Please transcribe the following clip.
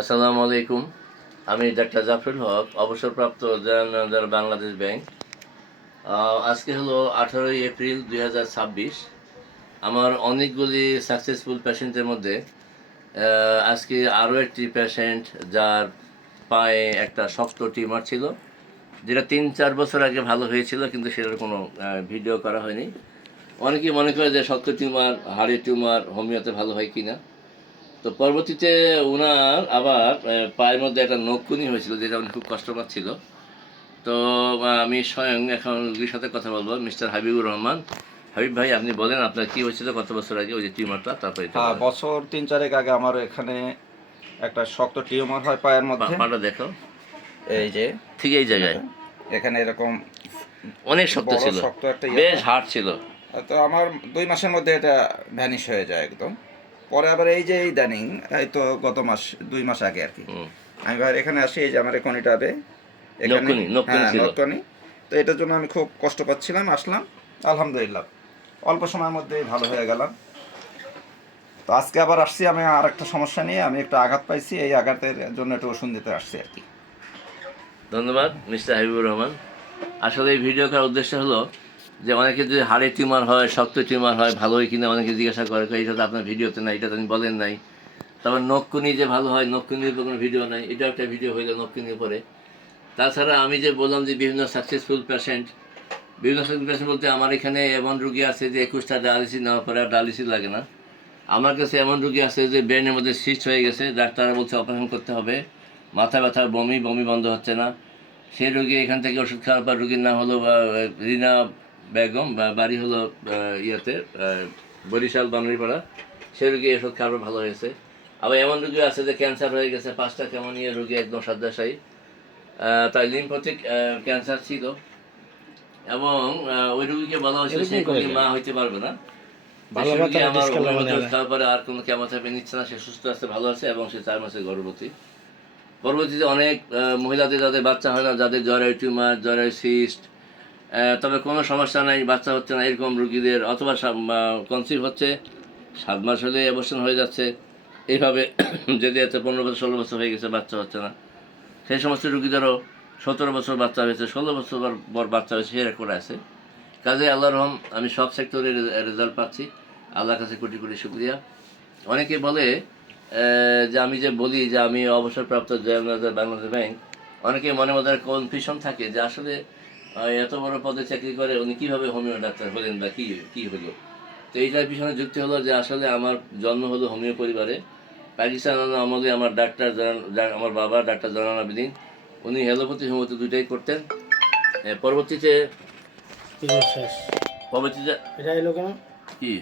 আসসালামু আলাইকুম। আমি ডাক্তার জাফরুল হক, অবসরপ্রাপ্ত জেনারেল ম্যানেজার বাংলাদেশ ব্যাংক। আজকে হলো 18ই এপ্রিল 2026। আমার অনেকগুলি সাকসেসফুল পেশেন্টের মধ্যে আজকে আরও একটি পেশেন্ট যার পায়ে একটা শক্ত টিউমার ছিল, যেটা 3-4 বছর আগে ভালো হয়েছিল, কিন্তু সেটার কোনো ভিডিও করা হয়নি। অনেকেই মনে করে যে শক্ত টিউমার, হাড়ের টিউমার হোমিওতে ভালো হয় কি না। তো পরবর্তীতে ওনার আবার পায়ের মধ্যে একটা নখকুনি হয়েছিল, যেটা উনি খুব কষ্ট পাচ্ছিল। তো আমি স্বয়ং এখন রুগীর সাথে কথা বলবো, মিস্টার হাবিবুর রহমান। হাবিব ভাই, আপনি বলেন আপনার কি হয়েছিল কত বছর আগে ওই যে টিউমারটা, তারপরে বছর 3-4 আগে আমার এখানে একটা শক্ত টিউমার হয় পায়ের মধ্যে। পাটা দেখো, এই যে ঠিক এই জায়গায় এখানে এরকম অনেক শক্ত বড় ছিল, শক্ত একটা বেশ হার্ড ছিল। তো আমার 2 মাসের মধ্যে এটা ভ্যানিশ হয়ে যায় একদম। পরে আবার এই যে ইদানিং এই তো গত মাস 2 মাস আগে আর কি আমি ভাই এখানে আসি, এই যে আমার কনিটাবে এখানে নকনি। তো এটার জন্য আমি খুব কষ্ট পাচ্ছিলাম, আসলাম আলহামদুলিল্লাহ অল্প সময়ের মধ্যেই ভালো হয়ে গেলাম। তো আজকে আবার আসছি আমি আর একটা সমস্যা নিয়ে, আমি একটু আঘাত পাইছি, এই আঘাতের জন্য একটু ওষুধ দিতে আসছি আর কি। ধন্যবাদ মিস্টার হাবিবুর রহমান। আসলে এই ভিডিও করার উদ্দেশ্য হলো যে অনেকে যদি হাড়ের টিউমার হয়, শক্ত টিউমার হয়, ভালো হয় কিনা অনেকে জিজ্ঞাসা করে, এটা তো আপনার ভিডিওতে নাই, এটা তো আপনি বলেন নাই। তারপর নখকুনি যে ভালো হয়, নখকুনির উপর কোনো ভিডিও নাই, এটা একটা ভিডিও হইলো নখকুনির উপরে। তাছাড়া আমি যে বললাম যে বিভিন্ন সাকসেসফুল পেশেন্ট বলতে আমার এখানে এমন রুগী আছে যে 21টা ডায়ালিসিস নেওয়ার পরে আর ডায়ালিসিস লাগে না। আমার কাছে এমন রুগী আছে যে ব্রেনের মধ্যে সিস্ট হয়ে গেছে, ডাক্তাররা বলছে অপারেশন করতে হবে, মাথা ব্যথা, বমি বন্ধ হচ্ছে না। সেই রুগী এখান থেকে ওষুধ খাওয়ার পর, রুগীর নাম হলো রিনা বেগম, বাড়ি হলো ইয়েতে বরিশাল বামুড়িপাড়া। সেই রুগী ওষুধ খাওয়ার পর ভালো হয়েছে। আবার এমন রুগী আছে যে ক্যান্সার হয়ে গেছে, 5টা কেমোনিয়া রুগী একদম শয্যাশায়ী, তাই লিম্ফোটিক ক্যান্সার ছিল, এবং ওই রুগীকে বলা হয়েছে সে কোনো মা হইতে পারবে না। সে রুগী আমার খাওয়ার পরে আর কোনো কেমোথেরাপি নিচ্ছে না, সে সুস্থ আছে, ভালো আছে, এবং সে 4 মাসের গর্ভবতী। পরবর্তীতে অনেক মহিলাদের যাদের বাচ্চা হয় না, যাদের জ্বরের টিউমার, জ্বরের সিস্ট, তবে কোনো সমস্যা নাই, বাচ্চা হচ্ছে না, এরকম রুগীদের, অথবা কনসিভ হচ্ছে, 7 মাস হলে অ্যাবর্শন হয়ে যাচ্ছে, এইভাবে যেতে যেতে 15 বছর 16 বছর হয়ে গেছে, বাচ্চা হচ্ছে না। সেই সমস্ত রুগীদেরও 17 বছর বাচ্চা হয়েছে, 16 বছর পর বাচ্চা হয়েছে, সে রেকর্ড আছে। কাজে আল্লাহর রহম, আমি সব সেক্টরে রেজাল্ট পাচ্ছি, আল্লাহর কাছে কোটি কোটি শুকরিয়া। অনেকে বলে যে আমি যে বলি যে আমি অবসরপ্রাপ্ত জেনারেল ম্যানেজার বাংলাদেশ ব্যাংক, অনেকে মনে মধ্যে কনফিউশন থাকে যে আসলে এত বড় পদে চাকরি করে উনি কীভাবে হোমিও ডাক্তার হলেন বা কী হলো। তো এইটার পিছনে যুক্তি হলো যে আসলে আমার জন্ম হলো হোমিও পরিবারে। পাকিস্তান আমলে আমার আমার বাবা ডাক্তার জয়নাল আবেদিন, উনি অ্যালোপ্যাথি হোমিওপ্যাথি দুইটাই করতেন। পরবর্তীতে এটা এলো কেন? কি